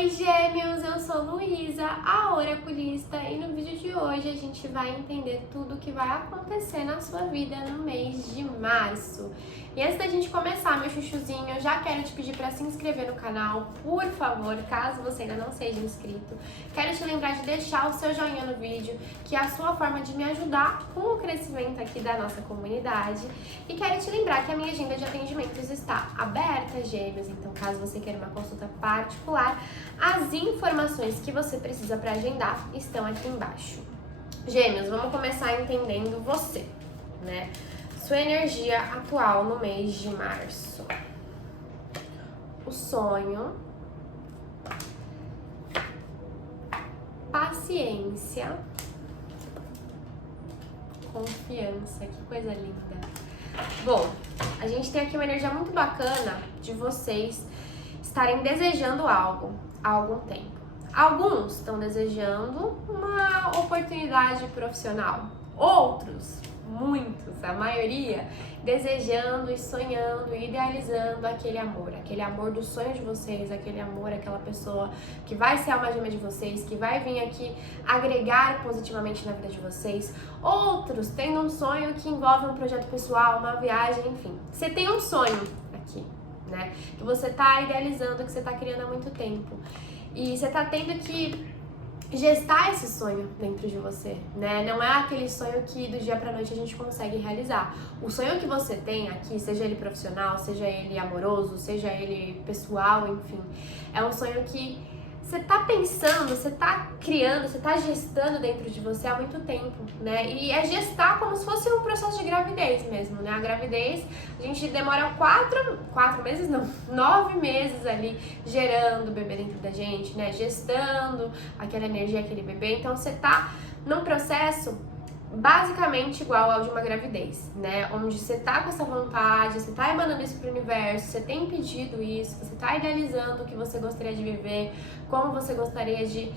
Oi Gêmeos, eu sou Luísa, a oraculista, e no vídeo de hoje a gente vai entender tudo o que vai acontecer na sua vida no mês de março. E antes da gente começar, meu chuchuzinho, eu já quero te pedir para se inscrever no canal, por favor, caso você ainda não seja inscrito. Quero te lembrar de deixar o seu joinha no vídeo, que é a sua forma de me ajudar com o crescimento aqui da nossa comunidade. E quero te lembrar que a minha agenda de atendimentos está aberta, Gêmeos, então caso você queira uma consulta particular, as informações que você precisa para agendar estão aqui embaixo. Gêmeos, vamos começar entendendo você, né? Sua energia atual no mês de março. O sonho, paciência, confiança, que coisa linda. Bom, a gente tem aqui uma energia muito bacana de vocês estarem desejando algo há algum tempo. Alguns estão desejando uma oportunidade profissional, outros, muitos, a maioria, desejando e sonhando e idealizando aquele amor do sonho de vocês, aquele amor, aquela pessoa que vai ser a alma gêmea de vocês, que vai vir aqui agregar positivamente na vida de vocês. Outros tendo um sonho que envolve um projeto pessoal, uma viagem, enfim. Você tem um sonho aqui, né? Que você tá idealizando, que você tá criando há muito tempo. E você tá tendo que gestar esse sonho dentro de você, né? Não é aquele sonho que do dia pra noite a gente consegue realizar. O sonho que você tem aqui, seja ele profissional, seja ele amoroso, seja ele pessoal, enfim, é um sonho que você tá pensando, você tá criando, você tá gestando dentro de você há muito tempo, né? E é gestar como se fosse um processo de gravidez mesmo, né? A gravidez, a gente demora 9 meses ali gerando o bebê dentro da gente, né? Gestando aquela energia, aquele bebê. Então você tá num processo basicamente igual ao de uma gravidez, né? Onde você tá com essa vontade, você tá emanando isso pro universo, você tem pedido isso, você tá idealizando o que você gostaria de viver, como você gostaria de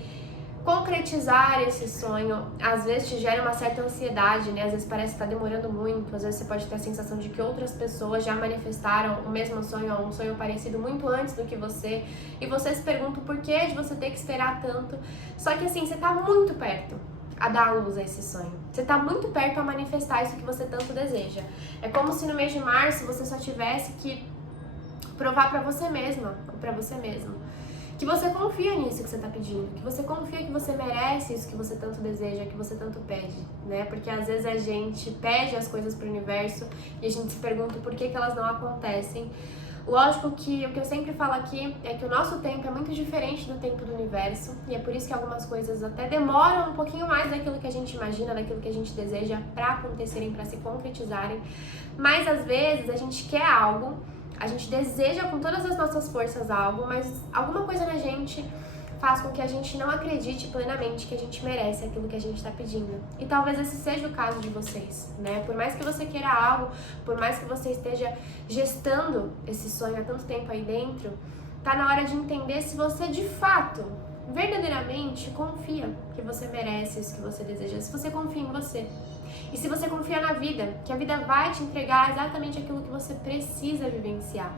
concretizar esse sonho. Às vezes te gera uma certa ansiedade, né? Às vezes parece que tá demorando muito, às vezes você pode ter a sensação de que outras pessoas já manifestaram o mesmo sonho ou um sonho parecido muito antes do que você, e você se pergunta o porquê de você ter que esperar tanto. Só que assim, você tá muito perto a dar luz a esse sonho. Você tá muito perto a manifestar isso que você tanto deseja. É como se no mês de março você só tivesse que provar pra você mesma, ou pra você mesmo, que você confia nisso que você tá pedindo, que você confia que você merece isso que você tanto deseja, que você tanto pede, né? Porque às vezes a gente pede as coisas pro universo e a gente se pergunta por que elas não acontecem. Lógico que o que eu sempre falo aqui é que o nosso tempo é muito diferente do tempo do universo, e é por isso que algumas coisas até demoram um pouquinho mais daquilo que a gente imagina, daquilo que a gente deseja pra acontecerem, pra se concretizarem. Mas às vezes a gente quer algo, a gente deseja com todas as nossas forças algo, mas alguma coisa na gente faz com que a gente não acredite plenamente que a gente merece aquilo que a gente está pedindo. E talvez esse seja o caso de vocês, né? Por mais que você queira algo, por mais que você esteja gestando esse sonho há tanto tempo aí dentro, tá na hora de entender se você de fato, verdadeiramente confia que você merece isso que você deseja, se você confia em você. E se você confia na vida, que a vida vai te entregar exatamente aquilo que você precisa vivenciar.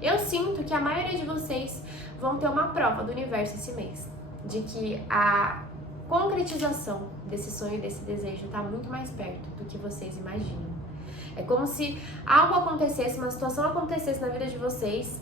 Eu sinto que a maioria de vocês vão ter uma prova do universo esse mês, de que a concretização desse sonho e desse desejo está muito mais perto do que vocês imaginam. É como se algo acontecesse, uma situação acontecesse na vida de vocês,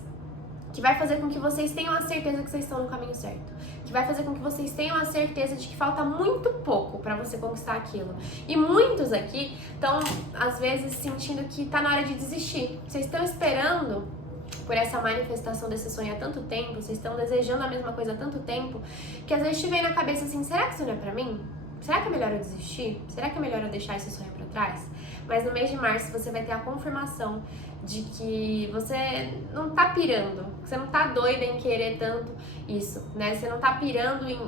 que vai fazer com que vocês tenham a certeza que vocês estão no caminho certo, que vai fazer com que vocês tenham a certeza de que falta muito pouco para você conquistar aquilo. E muitos aqui estão, às vezes, sentindo que está na hora de desistir. Vocês estão esperando por essa manifestação desse sonho há tanto tempo, vocês estão desejando a mesma coisa há tanto tempo, que às vezes te vem na cabeça assim, será que isso não é pra mim? Será que é melhor eu desistir? Será que é melhor eu deixar esse sonho pra trás? Mas no mês de março você vai ter a confirmação de que você não tá pirando, que você não tá doida em querer tanto isso, né? Você não tá pirando em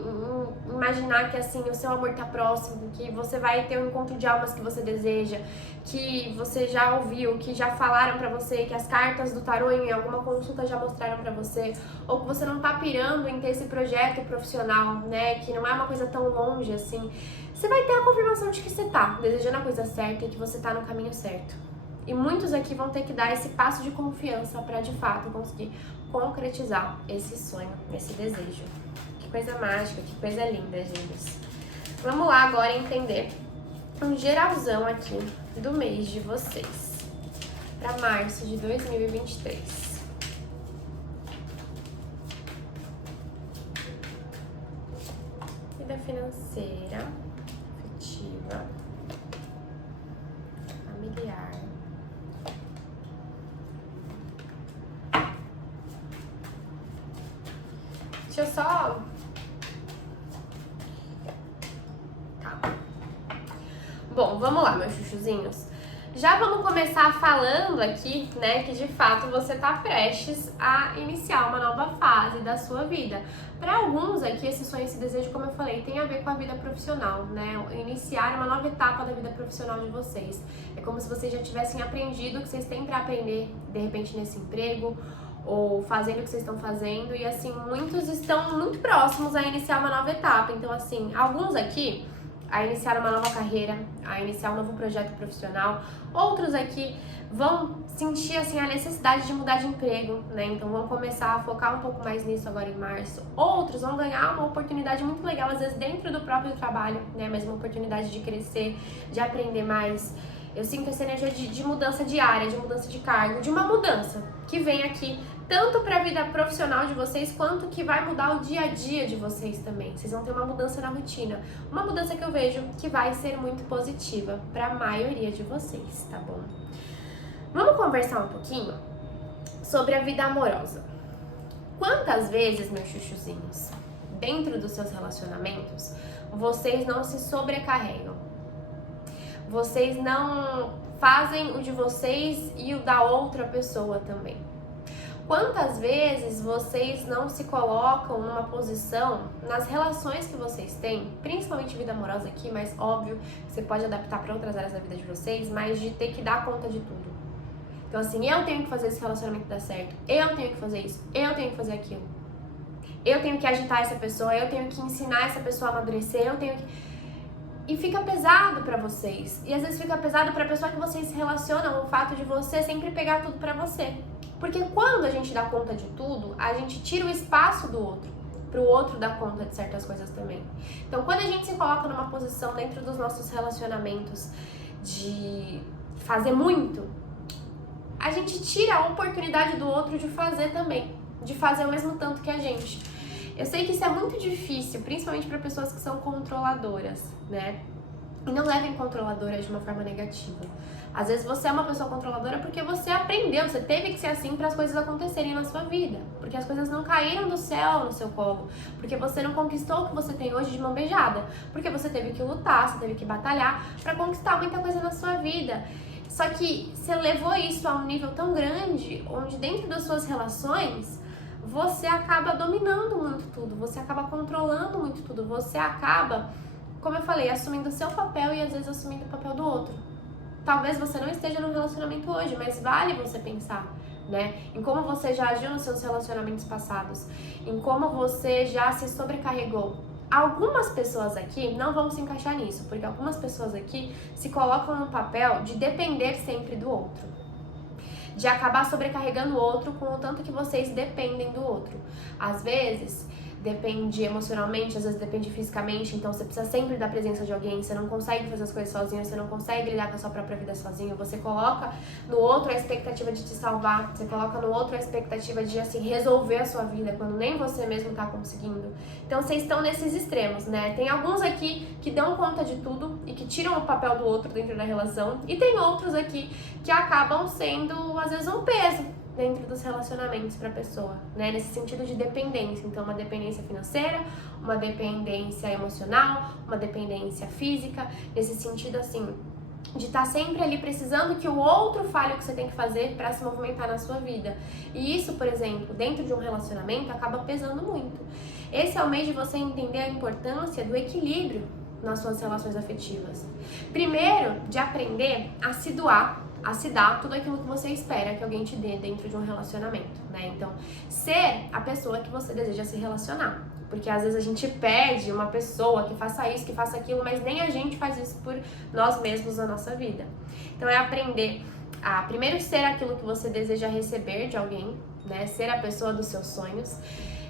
imaginar que assim o seu amor tá próximo, que você vai ter um encontro de almas que você deseja, que você já ouviu, que já falaram pra você, que as cartas do tarô em alguma consulta já mostraram pra você, ou que você não tá pirando em ter esse projeto profissional, né? Que não é uma coisa tão longe assim. Você vai ter a confirmação de que você tá desejando a coisa certa e que você tá no caminho certo. E muitos aqui vão ter que dar esse passo de confiança para de fato conseguir concretizar esse sonho, esse desejo. Que coisa mágica, que coisa linda, gente. Vamos lá agora entender um geralzão aqui do mês de vocês, para março de 2023. Vida financeira, afetiva, familiar. Deixa eu só... Tá. Bom, vamos lá, meus chuchuzinhos. Já vamos começar falando aqui, né, que de fato você tá prestes a iniciar uma nova fase da sua vida. Para alguns aqui, esse sonho, esse desejo, como eu falei, tem a ver com a vida profissional, né? Iniciar uma nova etapa da vida profissional de vocês. É como se vocês já tivessem aprendido o que vocês têm para aprender, de repente, nesse emprego, ou fazendo o que vocês estão fazendo. E assim, muitos estão muito próximos a iniciar uma nova etapa. Então, assim, alguns aqui a iniciar uma nova carreira, a iniciar um novo projeto profissional. Outros aqui vão sentir assim a necessidade de mudar de emprego, né? Então vão começar a focar um pouco mais nisso agora em março. Outros vão ganhar uma oportunidade muito legal, às vezes dentro do próprio trabalho, né? Mas uma oportunidade de crescer, de aprender mais. Eu sinto essa energia de mudança de área, de mudança de cargo, de uma mudança que vem aqui tanto para a vida profissional de vocês, quanto que vai mudar o dia a dia de vocês também. Vocês vão ter uma mudança na rotina. Uma mudança que eu vejo que vai ser muito positiva para a maioria de vocês, tá bom? Vamos conversar um pouquinho sobre a vida amorosa. Quantas vezes, meus chuchuzinhos, dentro dos seus relacionamentos, vocês não se sobrecarregam? Vocês não fazem o de vocês e o da outra pessoa também? Quantas vezes vocês não se colocam numa posição nas relações que vocês têm, principalmente vida amorosa aqui, mas óbvio, você pode adaptar para outras áreas da vida de vocês, mas de ter que dar conta de tudo. Então assim, eu tenho que fazer esse relacionamento dar certo, eu tenho que fazer isso, eu tenho que fazer aquilo. Eu tenho que agitar essa pessoa, eu tenho que ensinar essa pessoa a amadurecer, eu tenho que... E fica pesado pra vocês. E às vezes fica pesado pra pessoa que vocês se relacionam, o fato de você sempre pegar tudo pra você. Porque quando a gente dá conta de tudo, a gente tira o espaço do outro, pro outro dar conta de certas coisas também. Então, quando a gente se coloca numa posição dentro dos nossos relacionamentos de fazer muito, a gente tira a oportunidade do outro de fazer também, de fazer o mesmo tanto que a gente. Eu sei que isso é muito difícil, principalmente para pessoas que são controladoras, né? E não levem controladoras de uma forma negativa. Às vezes você é uma pessoa controladora porque você aprendeu, você teve que ser assim para as coisas acontecerem na sua vida. Porque as coisas não caíram do céu no seu colo. Porque você não conquistou o que você tem hoje de mão beijada. Porque você teve que lutar, você teve que batalhar para conquistar muita coisa na sua vida. Só que você levou isso a um nível tão grande, onde dentro das suas relações, você acaba dominando muito tudo, você acaba controlando muito tudo, você acaba, como eu falei, assumindo o seu papel e às vezes assumindo o papel do outro. Talvez você não esteja num relacionamento hoje, mas vale você pensar, né? Em como você já agiu nos seus relacionamentos passados, em como você já se sobrecarregou. Algumas pessoas aqui não vão se encaixar nisso, porque algumas pessoas aqui se colocam no papel de depender sempre do outro, de acabar sobrecarregando o outro com o tanto que vocês dependem do outro. Às vezes, depende emocionalmente, às vezes depende fisicamente, então você precisa sempre da presença de alguém, você não consegue fazer as coisas sozinho, você não consegue lidar com a sua própria vida sozinho, você coloca no outro a expectativa de te salvar, você coloca no outro a expectativa de, assim, resolver a sua vida, quando nem você mesmo tá conseguindo. Então vocês estão nesses extremos, né? Tem alguns aqui que dão conta de tudo e que tiram o papel do outro dentro da relação, e tem outros aqui que acabam sendo, às vezes, um peso dentro dos relacionamentos para a pessoa, né? Nesse sentido de dependência. Então, uma dependência financeira, uma dependência emocional, uma dependência física, nesse sentido, assim, de estar sempre ali precisando que o outro fale o que você tem que fazer para se movimentar na sua vida. E isso, por exemplo, dentro de um relacionamento, acaba pesando muito. Esse é o mês de você entender a importância do equilíbrio nas suas relações afetivas. Primeiro, de aprender a se doar, a se dar tudo aquilo que você espera que alguém te dê dentro de um relacionamento, né? Então, ser a pessoa que você deseja se relacionar. Porque às vezes a gente pede uma pessoa que faça isso, que faça aquilo, mas nem a gente faz isso por nós mesmos na nossa vida. Então, é aprender a primeiro ser aquilo que você deseja receber de alguém, né? Ser a pessoa dos seus sonhos.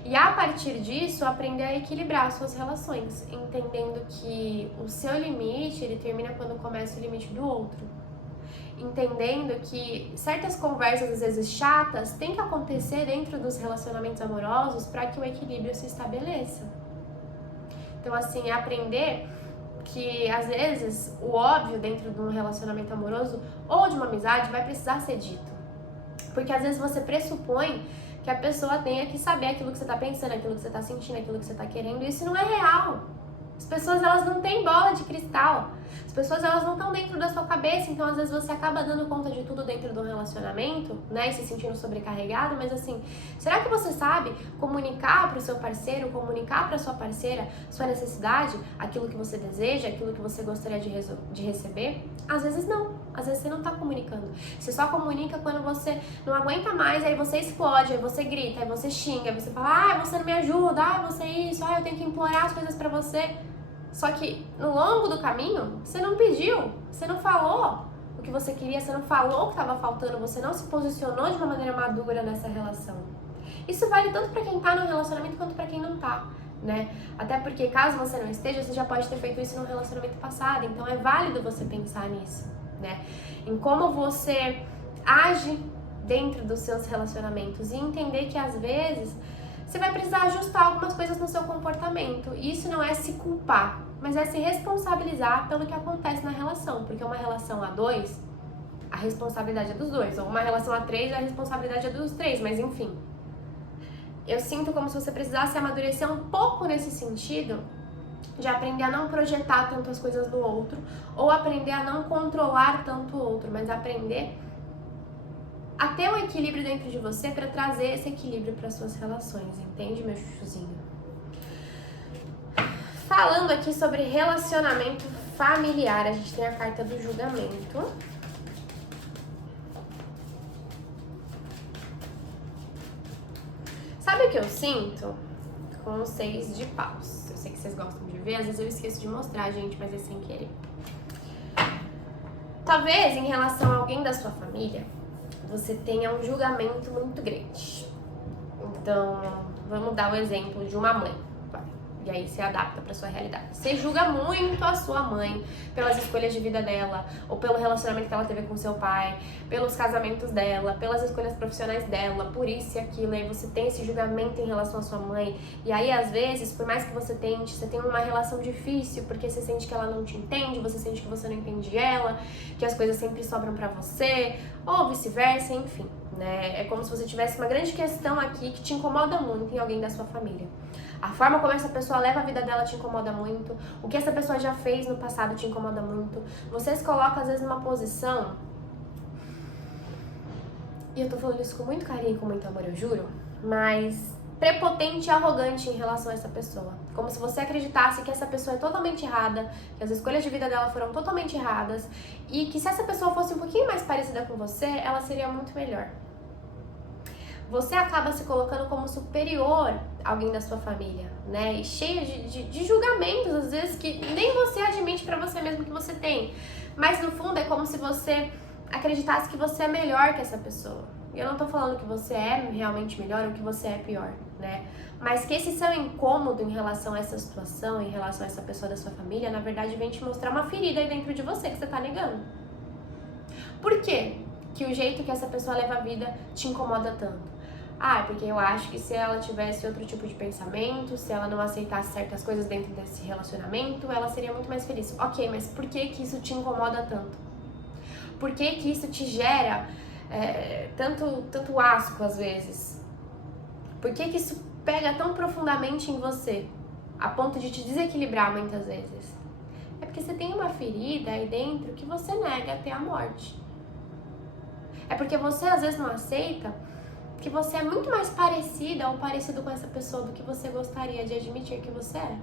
E a partir disso, aprender a equilibrar as suas relações, entendendo que o seu limite, ele termina quando começa o limite do outro. Entendendo que certas conversas, às vezes chatas, tem que acontecer dentro dos relacionamentos amorosos para que o equilíbrio se estabeleça. Então, assim, é aprender que, às vezes, o óbvio dentro de um relacionamento amoroso ou de uma amizade vai precisar ser dito. Porque, às vezes, você pressupõe que a pessoa tenha que saber aquilo que você tá pensando, aquilo que você tá sentindo, aquilo que você tá querendo, e isso não é real. As pessoas, elas não têm bola de cristal. As pessoas, elas não estão dentro da sua cabeça, então às vezes você acaba dando conta de tudo dentro do relacionamento, né, e se sentindo sobrecarregado, mas assim, será que você sabe comunicar pro seu parceiro, comunicar pra sua parceira sua necessidade, aquilo que você deseja, aquilo que você gostaria de receber? Às vezes não, às vezes você não tá comunicando. Você só comunica quando você não aguenta mais, aí você explode, aí você grita, aí você xinga, aí você fala, você não me ajuda, você isso, eu tenho que implorar as coisas pra você. Só que no longo do caminho, você não pediu, você não falou o que você queria, você não falou o que estava faltando, você não se posicionou de uma maneira madura nessa relação. Isso vale tanto para quem tá no relacionamento quanto para quem não tá, né? Até porque caso você não esteja, você já pode ter feito isso no relacionamento passado, então é válido você pensar nisso, né? Em como você age dentro dos seus relacionamentos e entender que às vezes você vai precisar ajustar algumas coisas no seu comportamento. E isso não é se culpar, mas é se responsabilizar pelo que acontece na relação. Porque uma relação a dois, a responsabilidade é dos dois. Ou uma relação a três, a responsabilidade é dos três. Mas enfim, eu sinto como se você precisasse amadurecer um pouco nesse sentido de aprender a não projetar tanto as coisas do outro, ou aprender a não controlar tanto o outro, mas aprender a ter um equilíbrio dentro de você para trazer esse equilíbrio para suas relações, entende, meu chuchuzinho? Falando aqui sobre relacionamento familiar, a gente tem a carta do julgamento. Sabe o que eu sinto com os 6 de paus? Eu sei que vocês gostam de ver, às vezes eu esqueço de mostrar, gente, mas é sem querer. Talvez em relação a alguém da sua família, você tenha um julgamento muito grande. Então, vamos dar o exemplo de uma mãe. E aí você adapta para sua realidade. Você julga muito a sua mãe pelas escolhas de vida dela, ou pelo relacionamento que ela teve com seu pai, pelos casamentos dela, pelas escolhas profissionais dela, por isso e aquilo. Aí você tem esse julgamento em relação à sua mãe. E aí, às vezes, por mais que você tente, você tem uma relação difícil, porque você sente que ela não te entende, você sente que você não entende ela, que as coisas sempre sobram pra você, ou vice-versa, enfim, né? É como se você tivesse uma grande questão aqui que te incomoda muito em alguém da sua família. A forma como essa pessoa leva a vida dela te incomoda muito. O que essa pessoa já fez no passado te incomoda muito. Você se coloca, às vezes, numa posição... E eu tô falando isso com muito carinho e com muito amor, eu juro. Mas prepotente e arrogante em relação a essa pessoa. Como se você acreditasse que essa pessoa é totalmente errada, que as escolhas de vida dela foram totalmente erradas. E que se essa pessoa fosse um pouquinho mais parecida com você, ela seria muito melhor. Você acaba se colocando como superior a alguém da sua família, né? E cheia de julgamentos, às vezes, que nem você admite pra você mesmo que você tem. Mas, no fundo, é como se você acreditasse que você é melhor que essa pessoa. E eu não tô falando que você é realmente melhor ou que você é pior, né? Mas que esse seu incômodo em relação a essa situação, em relação a essa pessoa da sua família, na verdade, vem te mostrar uma ferida aí dentro de você que você tá negando. Por quê que o jeito que essa pessoa leva a vida te incomoda tanto? Porque eu acho que se ela tivesse outro tipo de pensamento, se ela não aceitasse certas coisas dentro desse relacionamento, ela seria muito mais feliz. Ok, mas por que que isso te incomoda tanto? Por que que isso te gera tanto asco às vezes? Por que que isso pega tão profundamente em você, a ponto de te desequilibrar muitas vezes? É porque você tem uma ferida aí dentro que você nega até a morte. É porque você às vezes não aceita que você é muito mais parecida ou parecido com essa pessoa do que você gostaria de admitir que você é.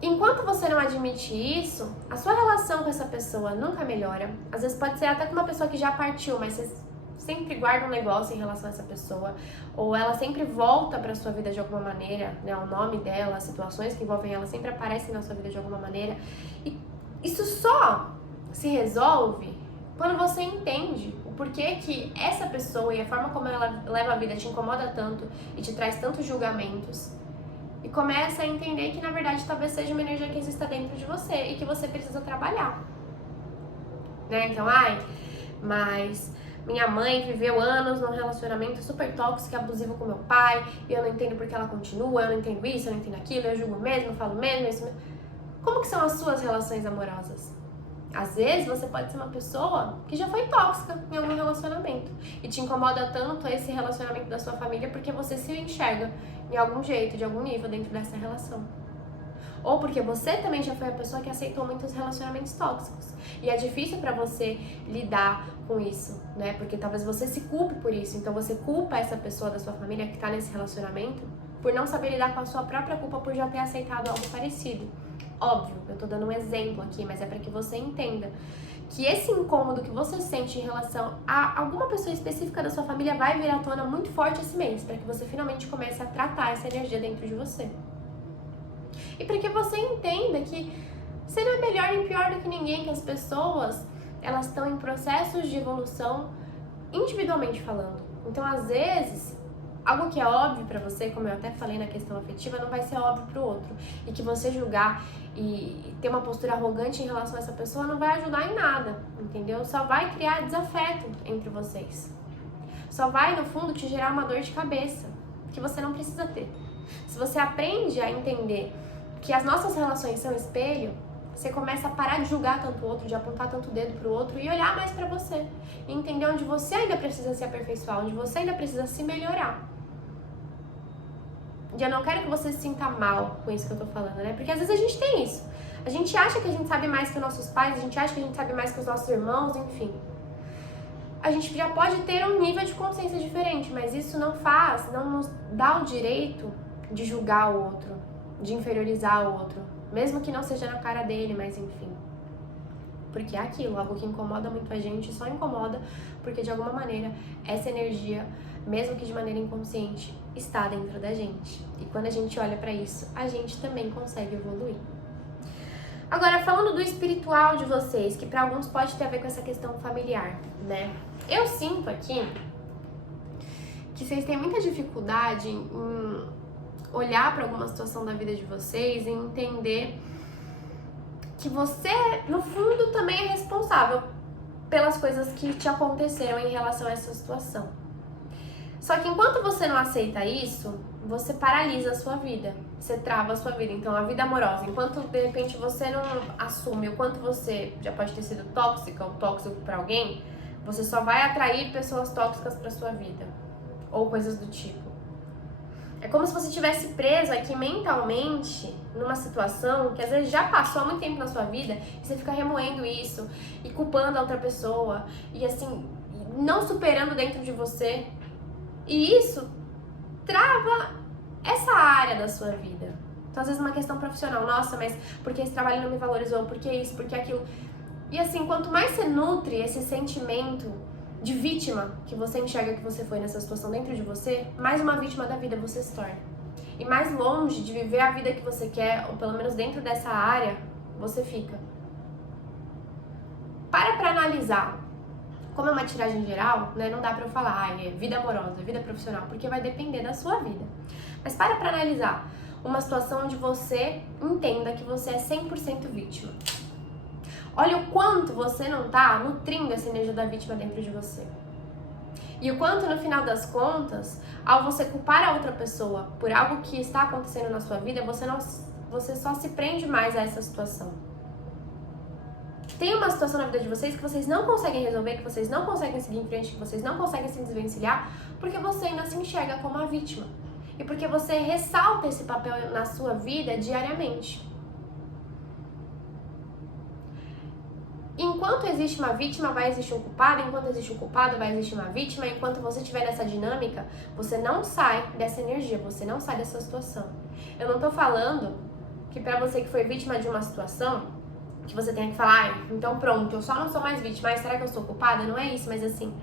Enquanto você não admite isso, a sua relação com essa pessoa nunca melhora. Às vezes pode ser até com uma pessoa que já partiu, mas você sempre guarda um negócio em relação a essa pessoa, ou ela sempre volta pra sua vida de alguma maneira, né? O nome dela, as situações que envolvem ela sempre aparecem na sua vida de alguma maneira. E isso só se resolve Quando você entende o porquê que essa pessoa e a forma como ela leva a vida te incomoda tanto e te traz tantos julgamentos, e começa a entender que na verdade talvez seja uma energia que exista dentro de você e que você precisa trabalhar, né? Então, mas minha mãe viveu anos num relacionamento super tóxico e abusivo com meu pai, e eu não entendo porque ela continua, eu não entendo isso, eu não entendo aquilo, eu julgo mesmo, eu falo mesmo, isso mesmo. Como que são as suas relações amorosas? Às vezes você pode ser uma pessoa que já foi tóxica em algum relacionamento e te incomoda tanto esse relacionamento da sua família porque você se enxerga em algum jeito, de algum nível dentro dessa relação. Ou porque você também já foi a pessoa que aceitou muitos relacionamentos tóxicos e é difícil pra você lidar com isso, né? Porque talvez você se culpe por isso, então você culpa essa pessoa da sua família que tá nesse relacionamento por não saber lidar com a sua própria culpa por já ter aceitado algo parecido. Óbvio, eu tô dando um exemplo aqui, mas é para que você entenda que esse incômodo que você sente em relação a alguma pessoa específica da sua família vai vir à tona muito forte esse mês, para que você finalmente comece a tratar essa energia dentro de você. E para que você entenda que você não é melhor nem pior do que ninguém, que as pessoas, elas estão em processos de evolução individualmente falando. Então, às vezes, algo que é óbvio pra você, como eu até falei na questão afetiva, não vai ser óbvio pro outro. E que você julgar e ter uma postura arrogante em relação a essa pessoa não vai ajudar em nada, entendeu? Só vai criar desafeto entre vocês. Só vai, no fundo, te gerar uma dor de cabeça que você não precisa ter. Se você aprende a entender que as nossas relações são espelho, você começa a parar de julgar tanto o outro, de apontar tanto o dedo pro outro e olhar mais pra você. E entender onde você ainda precisa se aperfeiçoar, onde você ainda precisa se melhorar. E eu não quero que você se sinta mal com isso que eu tô falando, né? Porque às vezes a gente tem isso. A gente acha que a gente sabe mais que os nossos pais, a gente acha que a gente sabe mais que os nossos irmãos, enfim. A gente já pode ter um nível de consciência diferente, mas isso não nos dá o direito de julgar o outro, de inferiorizar o outro. Mesmo que não seja na cara dele, mas enfim. Porque é aquilo, algo que incomoda muito a gente, só incomoda porque de alguma maneira essa energia, mesmo que de maneira inconsciente, está dentro da gente. E quando a gente olha pra isso, a gente também consegue evoluir. Agora, falando do espiritual de vocês, que pra alguns pode ter a ver com essa questão familiar, né? Eu sinto aqui que vocês têm muita dificuldade em olhar pra alguma situação da vida de vocês e entender que você, no fundo, também é responsável pelas coisas que te aconteceram em relação a essa situação. Só que enquanto você não aceita isso, você paralisa a sua vida, você trava a sua vida. Então, a vida amorosa, enquanto de repente você não assume o quanto você já pode ter sido tóxica ou tóxico pra alguém, você só vai atrair pessoas tóxicas pra sua vida, ou coisas do tipo. É como se você estivesse preso aqui mentalmente numa situação que às vezes já passou há muito tempo na sua vida e você fica remoendo isso e culpando a outra pessoa e assim, não superando dentro de você. E isso trava essa área da sua vida. Então, às vezes, uma questão profissional. Nossa, mas por que esse trabalho não me valorizou? Por que isso? Por que aquilo? E assim, quanto mais você nutre esse sentimento de vítima que você enxerga que você foi nessa situação dentro de você, mais uma vítima da vida você se torna. E mais longe de viver a vida que você quer, ou pelo menos dentro dessa área, você fica. Para analisar. Como é uma tiragem geral, né, não dá pra eu falar, é vida amorosa, vida profissional, porque vai depender da sua vida. Mas para analisar uma situação onde você entenda que você é 100% vítima. Olha o quanto você não tá nutrindo essa energia da vítima dentro de você. E o quanto, no final das contas, ao você culpar a outra pessoa por algo que está acontecendo na sua vida, você só se prende mais a essa situação. Tem uma situação na vida de vocês que vocês não conseguem resolver, que vocês não conseguem seguir em frente, que vocês não conseguem se desvencilhar, porque você ainda se enxerga como a vítima. E porque você ressalta esse papel na sua vida diariamente. Enquanto existe uma vítima, vai existir um culpado. Enquanto existe um culpado, vai existir uma vítima. Enquanto você estiver nessa dinâmica, você não sai dessa energia, você não sai dessa situação. Eu não tô falando que pra você que foi vítima de uma situação, que você tenha que falar, então pronto, eu só não sou mais vítima, será que eu sou culpada? Não é isso, mas assim,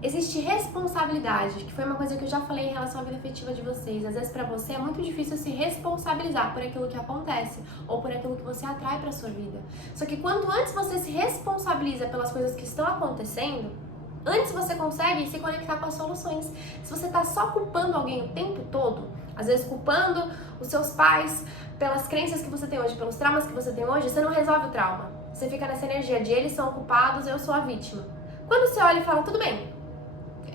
Existe responsabilidade, que foi uma coisa que eu já falei em relação à vida afetiva de vocês. Às vezes pra você é muito difícil se responsabilizar por aquilo que acontece ou por aquilo que você atrai pra sua vida. Só que quanto antes você se responsabiliza pelas coisas que estão acontecendo, antes você consegue se conectar com as soluções. Se você tá só culpando alguém o tempo todo, às vezes culpando os seus pais pelas crenças que você tem hoje, pelos traumas que você tem hoje, você não resolve o trauma. Você fica nessa energia de eles são culpados, eu sou a vítima. Quando você olha e fala, tudo bem,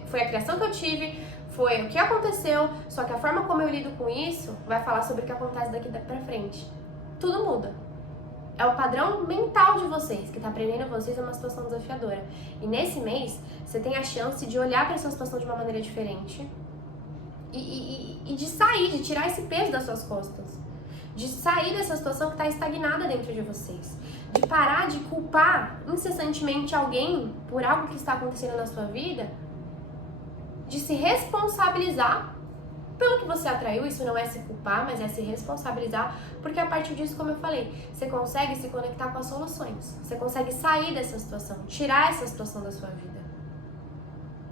foi a criação que eu tive, foi o que aconteceu, só que a forma como eu lido com isso vai falar sobre o que acontece daqui pra frente. Tudo muda. É o padrão mental de vocês, que tá prendendo vocês a uma situação desafiadora. E nesse mês, você tem a chance de olhar para essa situação de uma maneira diferente e de sair, de tirar esse peso das suas costas. De sair dessa situação que tá estagnada dentro de vocês. De parar de culpar incessantemente alguém por algo que está acontecendo na sua vida. De se responsabilizar pelo que você atraiu. Isso não é se culpar, mas é se responsabilizar, porque a partir disso, como eu falei, você consegue se conectar com as soluções, você consegue sair dessa situação, tirar essa situação da sua vida.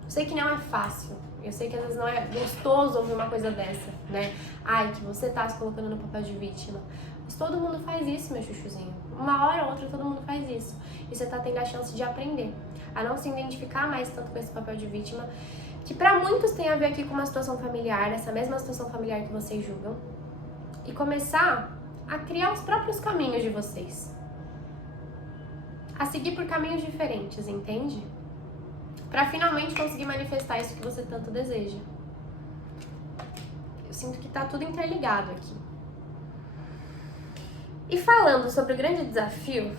Eu sei que não é fácil, eu sei que às vezes não é gostoso ouvir uma coisa dessa, né? Ai, que você tá se colocando no papel de vítima. Mas todo mundo faz isso, meu chuchuzinho. Uma hora ou outra todo mundo faz isso. E você tá tendo a chance de aprender a não se identificar mais tanto com esse papel de vítima, que pra muitos tem a ver aqui com uma situação familiar, essa mesma situação familiar que vocês julgam, e começar a criar os próprios caminhos de vocês, a seguir por caminhos diferentes, entende? Pra finalmente conseguir manifestar isso que você tanto deseja. Eu sinto que tá tudo interligado aqui. E falando sobre o grande desafio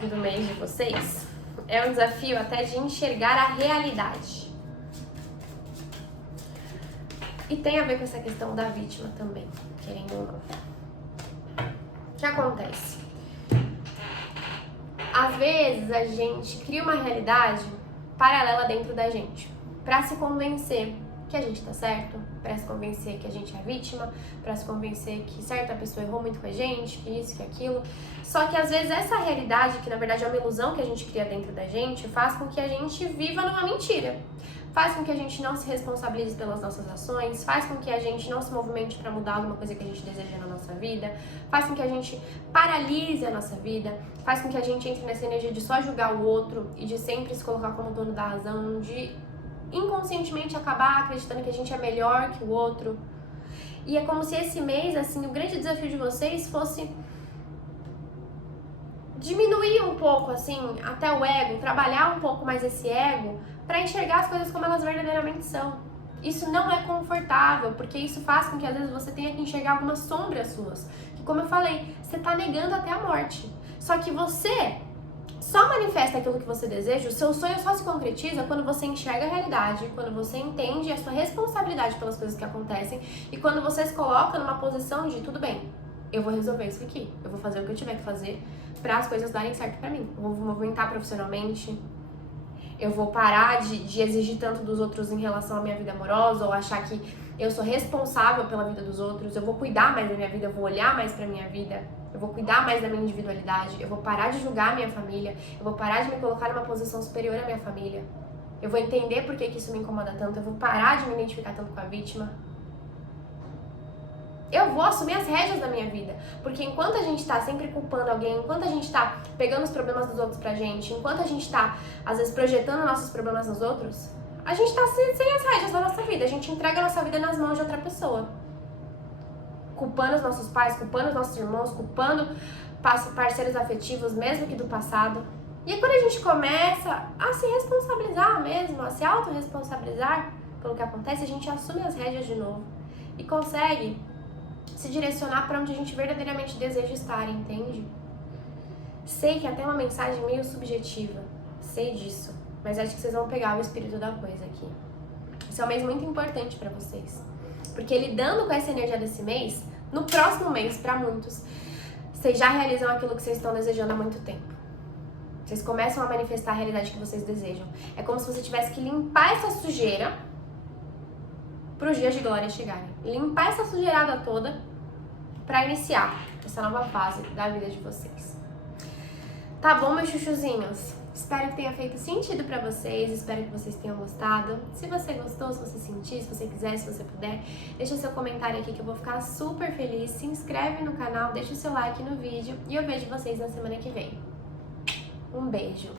do mês de vocês, é um desafio até de enxergar a realidade. E tem a ver com essa questão da vítima também, querendo ou não. O que acontece? Às vezes a gente cria uma realidade paralela dentro da gente, pra se convencer que a gente tá certo, pra se convencer que a gente é vítima, pra se convencer que certa pessoa errou muito com a gente, que isso, que aquilo. Só que às vezes essa realidade, que na verdade é uma ilusão que a gente cria dentro da gente, faz com que a gente viva numa mentira. Faz com que a gente não se responsabilize pelas nossas ações, faz com que a gente não se movimente para mudar alguma coisa que a gente deseja na nossa vida, faz com que a gente paralise a nossa vida, faz com que a gente entre nessa energia de só julgar o outro e de sempre se colocar como dono da razão, de inconscientemente acabar acreditando que a gente é melhor que o outro. E é como se esse mês, assim, o grande desafio de vocês fosse diminuir um pouco, assim, até o ego, trabalhar um pouco mais esse ego, para enxergar as coisas como elas verdadeiramente são. Isso não é confortável, porque isso faz com que às vezes você tenha que enxergar algumas sombras suas. Que, como eu falei, você tá negando até a morte. Só que você só manifesta aquilo que você deseja, o seu sonho só se concretiza quando você enxerga a realidade, quando você entende a sua responsabilidade pelas coisas que acontecem e quando você se coloca numa posição de, tudo bem, eu vou resolver isso aqui, eu vou fazer o que eu tiver que fazer para as coisas darem certo pra mim. Eu vou me movimentar profissionalmente, eu vou parar de exigir tanto dos outros em relação à minha vida amorosa ou achar que eu sou responsável pela vida dos outros, eu vou cuidar mais da minha vida, eu vou olhar mais pra minha vida, eu vou cuidar mais da minha individualidade, eu vou parar de julgar a minha família, eu vou parar de me colocar numa posição superior à minha família, eu vou entender por que isso me incomoda tanto, eu vou parar de me identificar tanto com a vítima. Eu vou assumir as rédeas da minha vida, porque enquanto a gente tá sempre culpando alguém, enquanto a gente tá pegando os problemas dos outros pra gente, enquanto a gente tá, às vezes, projetando nossos problemas nos outros, a gente tá sem as rédeas da nossa vida, a gente entrega a nossa vida nas mãos de outra pessoa. Culpando os nossos pais, culpando os nossos irmãos, culpando parceiros afetivos, mesmo que do passado. E aí, quando a gente começa a se responsabilizar mesmo, a se autorresponsabilizar pelo que acontece, a gente assume as rédeas de novo e consegue se direcionar para onde a gente verdadeiramente deseja estar, entende? Sei que é até uma mensagem meio subjetiva, sei disso, mas acho que vocês vão pegar o espírito da coisa aqui. Esse é um mês muito importante para vocês, porque lidando com essa energia desse mês, no próximo mês, para muitos, vocês já realizam aquilo que vocês estão desejando há muito tempo. Vocês começam a manifestar a realidade que vocês desejam. É como se você tivesse que limpar essa sujeira para os dias de glória chegarem. Limpar essa sujeirada toda para iniciar essa nova fase da vida de vocês. Tá bom, meus chuchuzinhos? Espero que tenha feito sentido pra vocês, espero que vocês tenham gostado. Se você gostou, se você sentir, se você quiser, se você puder, deixa seu comentário aqui que eu vou ficar super feliz. Se inscreve no canal, deixa o seu like no vídeo e eu vejo vocês na semana que vem. Um beijo!